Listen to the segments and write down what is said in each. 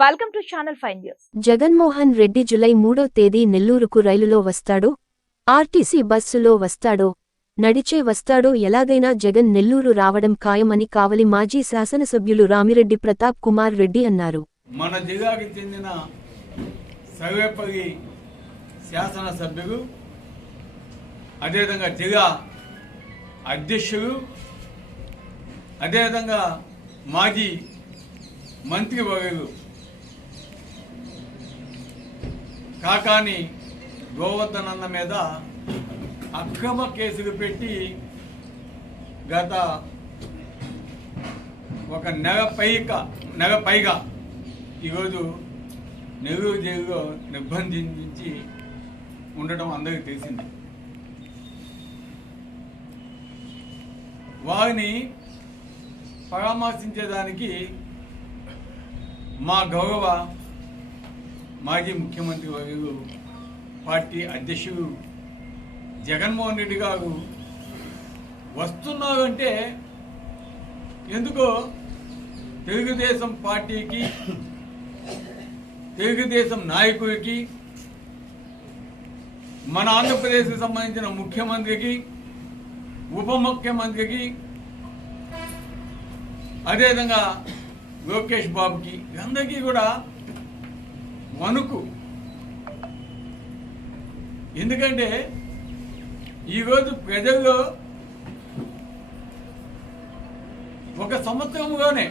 Welcome to channel five news Jaganmohan Reddy July మూడో తేదీ నెల్లూరుకు రైలులో వస్తాడో? ఆర్టీసీ బస్సులో వస్తాడో? నడిచే వస్తాడో? ఎలాగైనా జగన్ నెల్లూరు రావడం ఖాయమని కావలి మాజీ శాసనసభ్యులు రామిరెడ్డి ప్రతాప్ కుమార్ రెడ్డి అన్నారు. మన జిల్లాకి చెందిన సర్వేపల్లి శాసనసభ్యులు అదేవిధంగా జిల్లా అధ్యక్షులు అదేవిధంగా మాజీ మంత్రివర్యులు కాకాని గోవర్ధనన్న మీద అక్రమ కేసులు పెట్టి గత ఒక నెల పైక నెల పైగా ఈరోజు నెల్లూరు జైలులో నిర్బంధించి ఉండటం అందరికీ తెలిసింది. వారిని పరామర్శించేదానికి మా గౌరవ మాజీ ముఖ్యమంత్రి వర్యులు పార్టీ అధ్యక్షుడు జగన్మోహన్ రెడ్డి గారు వస్తున్నారు అంటే ఎందుకో తెలుగుదేశం పార్టీకి తెలుగుదేశం నాయకుడికి మన ఆంధ్రప్రదేశ్కి సంబంధించిన ముఖ్యమంత్రికి ఉప ముఖ్యమంత్రికి అదేవిధంగా లోకేష్ బాబుకి అందరికీ కూడా వణుకు. ఎందుకంటే ఈరోజు ప్రజల్లో ఒక సంవత్సరంలోనే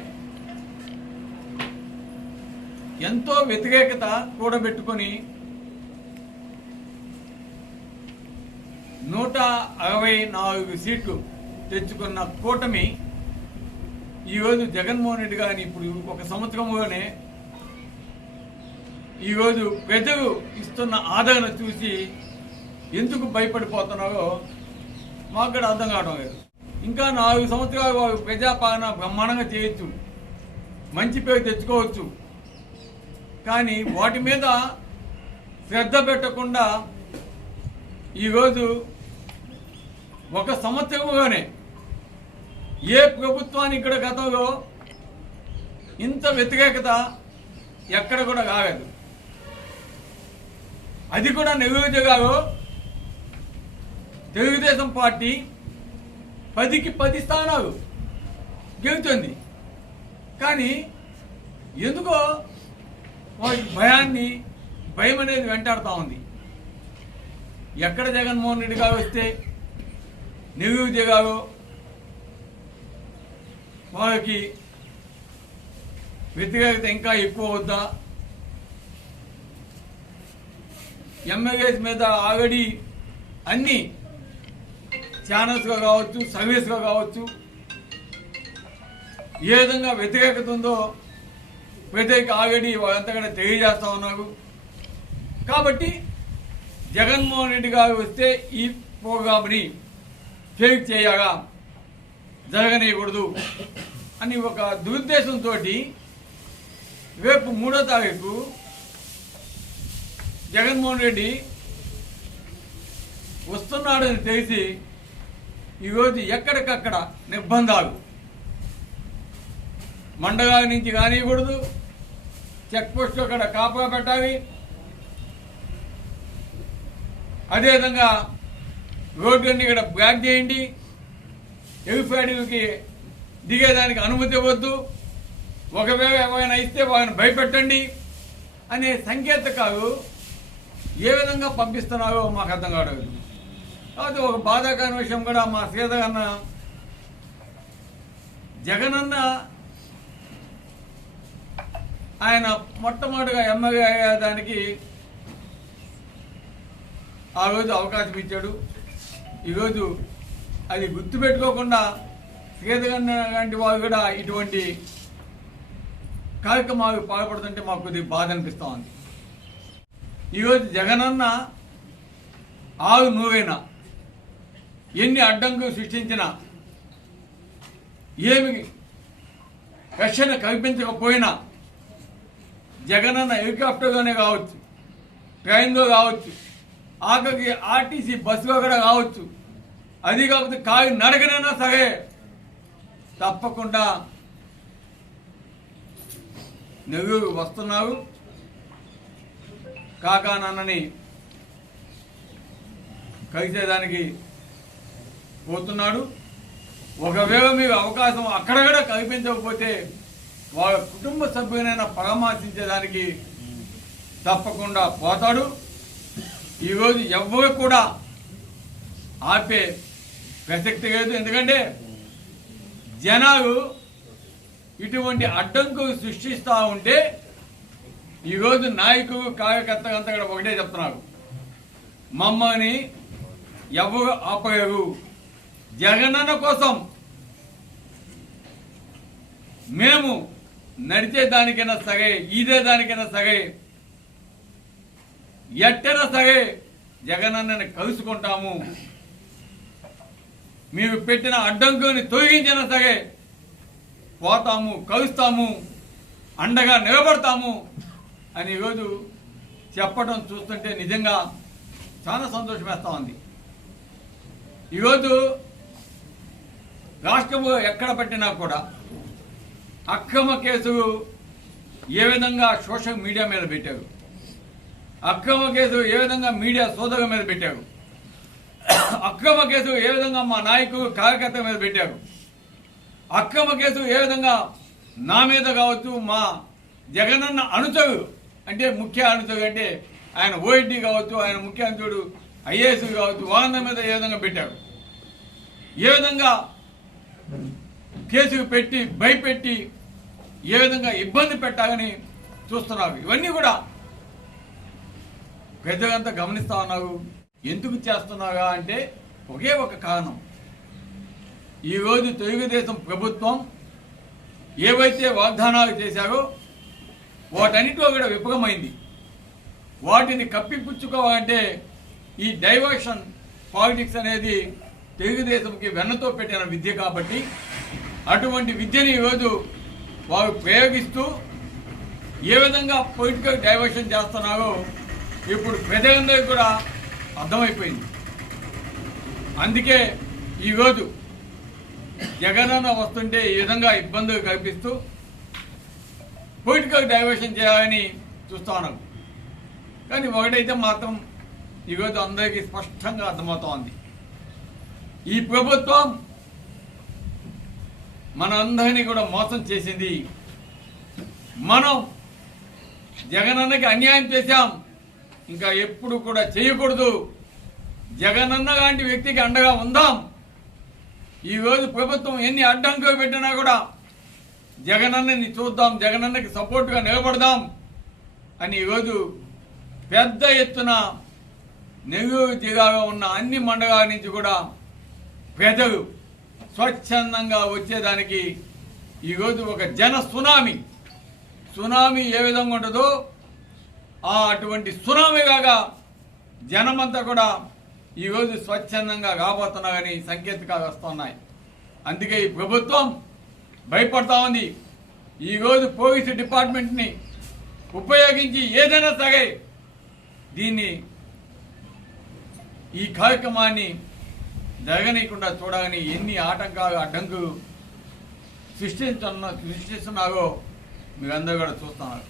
ఎంతో వ్యతిరేకత కూడబెట్టుకొని నూట అరవై నాలుగు సీట్లు తెచ్చుకున్న కూటమి ఈరోజు జగన్మోహన్ రెడ్డి గారిని ఇప్పుడు ఒక సంవత్సరంలోనే ఈరోజు ప్రజలు ఇస్తున్న ఆదరణ చూసి ఎందుకు భయపడిపోతున్నారో మాకు కూడా అర్థం కావడం లేదు. ఇంకా నాలుగు సంవత్సరాలు వారు ప్రజాపాలన బ్రహ్మాండంగా చేయొచ్చు. మంచి పేరు తెచ్చుకోవచ్చు. కానీ వాటి మీద శ్రద్ధ పెట్టకుండా ఈరోజు ఒక సంవత్సరంలోనే ఏ ప్రభుత్వానికి కూడా గతంలో ఇంత వ్యతిరేకత ఎక్కడ కూడా కాలేదు. అది కూడా నిరుద్యోగాలు తెలుగుదేశం పార్టీ పదికి పది స్థానాలు గెలుతుంది. కానీ ఎందుకో వారి భయాన్ని భయం అనేది వెంటాడుతూ ఉంది. ఎక్కడ జగన్మోహన్ రెడ్డి గారు వస్తే నిరుద్యోగాలు వాళ్ళకి వారికి వ్యతిరేకత ఇంకా ఎక్కువ అవుద్దా ఎమ్మెల్యేస్ మీద ఆల్రెడీ అన్ని ఛానల్స్గా కావచ్చు సర్వీస్గా కావచ్చు ఏ విధంగా వ్యతిరేకత ఉందో వ్యతిరేక ఆల్రెడీ వాళ్ళంతా కూడా తెలియజేస్తా ఉన్నారు. కాబట్టి జగన్మోహన్ రెడ్డి గారు వస్తే ఈ ప్రోగ్రామ్ని ఫేక్ చేయగా జరగనేయకూడదు అని ఒక దురుద్దేశంతో రేపు మూడో తారీఖు జగన్మోహన్ రెడ్డి వస్తున్నాడని తెలిసి ఈరోజు ఎక్కడికక్కడ నిర్బంధాలు. మండగా నుంచి కానివ్వకూడదు చెక్పోస్ట్ అక్కడ కాపలా పెట్టాలి. అదేవిధంగా రోడ్లన్నీ ఇక్కడ బ్లాక్ చేయండి. ఎలిఫాడీలకి దిగేదానికి అనుమతి ఇవ్వద్దు. ఒకవేళ ఏమైనా ఇస్తే వాళ్ళని భయపెట్టండి అనే సంకేతకాలు ఏ విధంగా పంపిస్తున్నారో మాకు అర్థం కావడం కాబట్టి ఒక బాధాకరమైన విషయం కూడా మా సీతగన్న జగనన్న ఆయన మొట్టమొదటిగా ఎమ్మెల్యే అయ్యేదానికి ఆ రోజు అవకాశం ఇచ్చాడు. ఈరోజు అది గుర్తుపెట్టుకోకుండా సీతగన్న లాంటి వారు కూడా ఇటువంటి కార్యక్రమాలు పాల్పడుతుంటే మాకు కొద్దిగా బాధ అనిపిస్తూ ఉంది. ఈరోజు జగనన్న ఆరు నువ్వేనా ఎన్ని అడ్డంకులు సృష్టించినా ఏమి రక్షణ కల్పించకపోయినా జగనన్న హెలికాప్టర్లోనే కావచ్చు ట్రైన్లో కావచ్చు ఆఖరికి ఆర్టీసీ బస్సులో కూడా కావచ్చు. అది కాకపోతే కాలి నడకనైనా సరే తప్పకుండా నెల్లూరు వస్తున్నారు. కాకా నాన్నని కలిసేదానికి పోతున్నాడు. ఒకవేళ మీకు అవకాశం అక్కడక్కడ కల్పించకపోతే వాళ్ళ కుటుంబ సభ్యులైనా పరామర్శించేదానికి తప్పకుండా పోతాడు. ఈరోజు ఎవ్వరు కూడా ఆపే ప్రసక్తి లేదు. ఎందుకంటే జనాలు ఇటువంటి అడ్డంకులు సృష్టిస్తూ ఉంటే ఈరోజు నాయకుడు కార్యకర్త అంతా కూడా ఒకటే చెప్తున్నారు. మమ్మల్ని ఎవరు ఆపలేరు. జగనన్న కోసం మేము నడిచే దానికైనా సరే ఈదే దానికైనా సరే ఎట్టైనా సరే జగనన్నని కలుసుకుంటాము. మీరు పెట్టిన అడ్డంకుని తొలగించినా సరే పోతాము కలుస్తాము అండగా నిలబడతాము. అని ఈరోజు చెప్పడం చూస్తుంటే నిజంగా చాలా సంతోషం వేస్తూ ఉంది ఈరోజు రాష్ట్రము ఎక్కడ పట్టినా కూడా అక్రమ కేసులు ఏ విధంగా సోషల్ మీడియా మీద పెట్టారు? అక్రమ కేసు ఏ విధంగా మీడియా సోదరుల మీద పెట్టారు? అక్రమ కేసు ఏ విధంగా మా నాయకులు కార్యకర్తల మీద పెట్టారు? అక్రమ కేసు ఏ విధంగా నా మీద కావచ్చు మా జగనన్న అనుచరు అంటే ముఖ్య అనుచరు అంటే ఆయన ఓఎడ్డి కావచ్చు ఆయన ముఖ్య అనుచరుడు ఐఏఎస్ కావచ్చు వాహనం మీద ఏ విధంగా పెట్టారు? ఏ విధంగా కేసు పెట్టి భయపెట్టి ఏ విధంగా ఇబ్బంది పెట్టాలని చూస్తున్నారు? ఇవన్నీ కూడా పెద్దగంతా గమనిస్తా ఉన్నావు. ఎందుకు చేస్తున్నారా అంటే ఒకే ఒక కారణం. ఈరోజు తెలుగుదేశం ప్రభుత్వం ఏవైతే వాగ్దానాలు చేశారో వాటన్నిటిలో కూడా విఫలమైంది. వాటిని కప్పిపుచ్చుకోవాలంటే ఈ డైవర్షన్ పాలిటిక్స్ అనేది తెలుగుదేశంకి వెన్నతో పెట్టిన విద్య కాబట్టి అటువంటి విద్యని ఈరోజు వారు ప్రయోగిస్తూ ఏ విధంగా పొలిటికల్ డైవర్షన్ చేస్తున్నారో ఇప్పుడు ప్రజలందరికీ కూడా అర్థమైపోయింది. అందుకే ఈరోజు జగనన్న వస్తుంటే ఈ విధంగా ఇబ్బందులు కల్పిస్తూ పొలిటికల్ డైవర్షన్ చేయాలని చూస్తా ఉన్నాం కానీ ఒకటైతే మాత్రం ఈరోజు అందరికీ స్పష్టంగా అర్థమవుతోంది. ఈ ప్రభుత్వం మనందరినీ కూడా మోసం చేసింది. మనం జగనన్నకి అన్యాయం చేశాం. ఇంకా ఎప్పుడు కూడా చేయకూడదు. జగనన్న లాంటి వ్యక్తికి అండగా ఉందాం. ఈరోజు ప్రభుత్వం ఎన్ని అడ్డంకులు పెట్టినా కూడా జగనన్నని చూద్దాం జగనన్నకి సపోర్టుగా నిలబడదాం అని ఈరోజు పెద్ద ఎత్తున నెల్లూరు జిల్లాలో ఉన్న అన్ని మండలాల నుంచి కూడా ప్రజలు స్వచ్ఛందంగా వచ్చేదానికి ఈరోజు ఒక జన సునామీ. సునామీ ఏ విధంగా ఉంటుందో ఆ అటువంటి సునామీగా జనమంతా కూడా ఈరోజు స్వచ్ఛందంగా కాబోతున్నారని సంకేతకాలు వస్తున్నాయి. అందుకే ఈ ప్రభుత్వం భయపడతా ఉంది. ఈరోజు పోలీసు డిపార్ట్మెంట్ని ఉపయోగించి ఏదైనా సరే దీన్ని ఈ కార్యక్రమాన్ని జరగనీయకుండా చూడాలని ఎన్ని ఆటంకాలు అడ్డంకులు సృష్టిస్తున్న సృష్టిస్తున్నారో మీరందరూ కూడా చూస్తున్నారు.